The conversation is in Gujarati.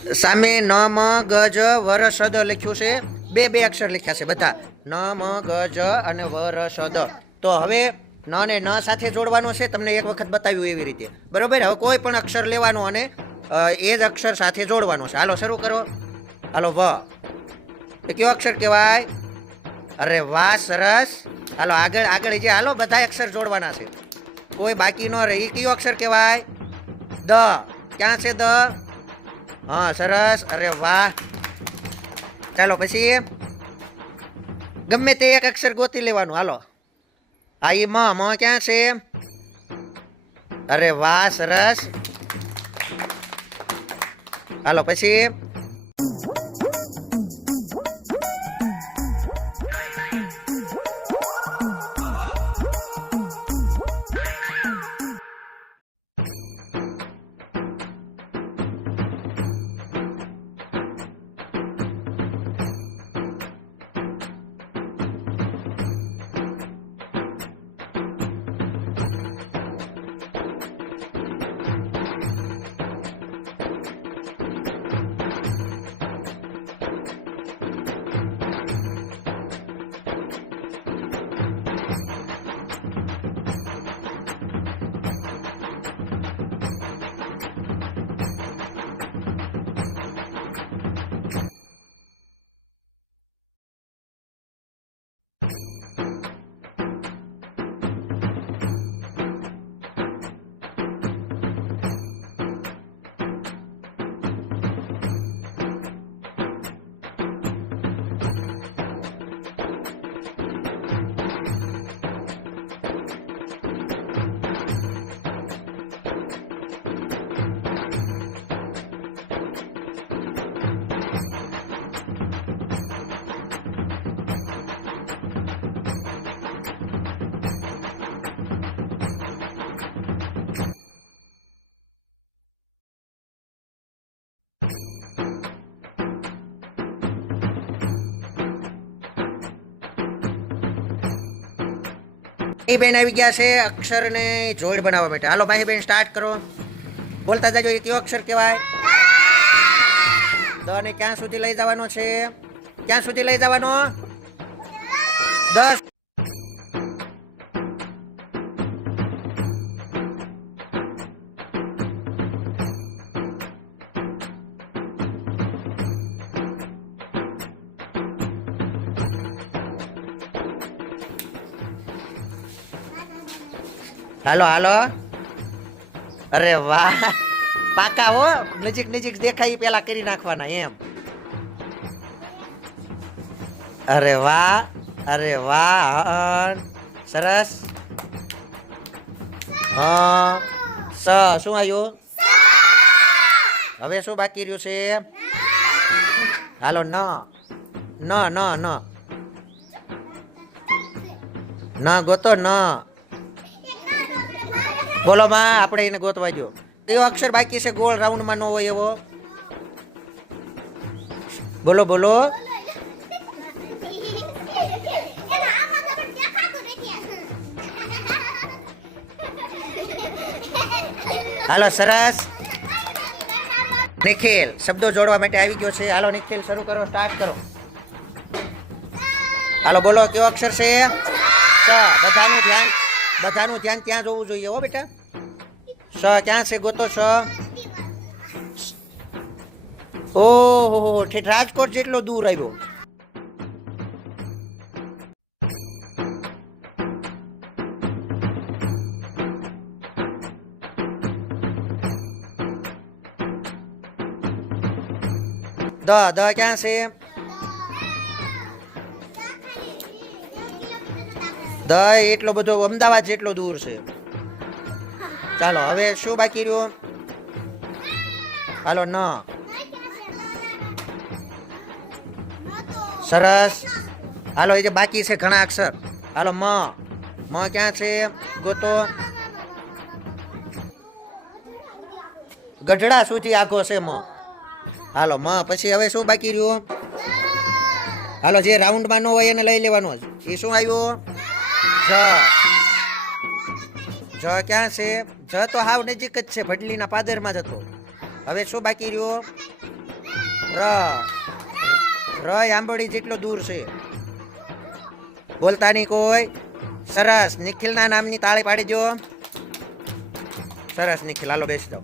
સામે ન મ ગ જ વર સ દ લખ્યું છે. બે બે અક્ષર લખ્યા છે બધા, ન મ ગ જ અને વર સ દ. તો હવે ન ને ન સાથે જોડવાનો છે, તમને એક વખત બતાવ્યું એવી રીતે, બરોબર. હવે કોઈ પણ અક્ષર લેવાનો અને એ જ અક્ષર સાથે જોડવાનો છે. હાલો શરૂ કરો. હાલો વ, એ કયો અક્ષર કહેવાય? અરે વાહ, સરસ. હાલો આગળ આગળ જે, હાલો બધા અક્ષર જોડવાના છે, કોઈ બાકી ન રહે. એ કયો અક્ષર કહેવાય? દ. ક્યાં છે દ? હા સરસ, અરે વાહ. ચાલો પછી ગમે તે એક અક્ષર ગોતી લેવાનું. હાલો આ ઈ મ, મ ક્યાં છે? અરે વાહ, સરસ. હાલો પછી બેન આવી ગયા છે અક્ષરને જોડ બનાવવા માટે. હાલો ભાઈ બેન સ્ટાર્ટ કરો. બોલતા જાજો. એ કયો અક્ષર કહેવાય? દ ને ક્યાં સુધી લઈ જવાનો છે? ક્યાં સુધી લઈ જવાનો? 10. હાલો હાલો. અરે વાહ, પાકા હો. નજીક નજીક દેખાય પેલા કરી નાખવાના એમ. અરે વાહ, અરે વાહ, સરસ. હા સ, શું આવ્યું? હવે શું બાકી રહ્યું છે? હાલો ન, ન ન ન ન ગોતો ન. બોલો માં, આપણે એને ગોતવા જો. કયો અક્ષર બાકી છે ગોળ રાઉન્ડમાં ન હોય એવો? બોલો બોલો. હાલો સરસ. નિખિલ શબ્દો જોડવા માટે આવી ગયો છે. હાલો નિખિલ શરૂ કરો, સ્ટાર્ટ કરો. હાલો બોલો, કયો અક્ષર છે? સ. બધાનું ધ્યાન, બધાનું ધ્યાન ત્યાં જોવું જોઈએ હો બેટા. સ ક્યાં છે? ગોતો સ. ઓહો, ઠેઠ રાજકોટ જેટલો દૂર આવ્યો. દ, દ ક્યાં છે? દ એટલો બધો અમદાવાદ જેટલો દૂર છે. ચાલો હવે શું બાકી રહ્યું? હાલો ન. સરસ. હાલો એ જે બાકી છે ઘણા અક્ષર. હાલો મ, મ ક્યાં છે? ગોતો. ગઢડા સુધી આખો છે મ. હાલો મ પછી હવે શું બાકી રહ્યું? હાલો જે રાઉન્ડમાં ન હોય એને લઈ લેવાનો જ. એ શું આવ્યું? જ. જ ક્યાં છે? જ તો હાવ નજીક જ છે, ભડલીના પાદરમાં જ હતો. હવે શું બાકી રહ્યું? ર ર આંબળી જેટલો દૂર છે. બોલતા નહીં કોઈ. સરસ. નિખિલના નામની તાળી પાડી દો. સરસ નિખિલ, હાલો બેસી જાઓ.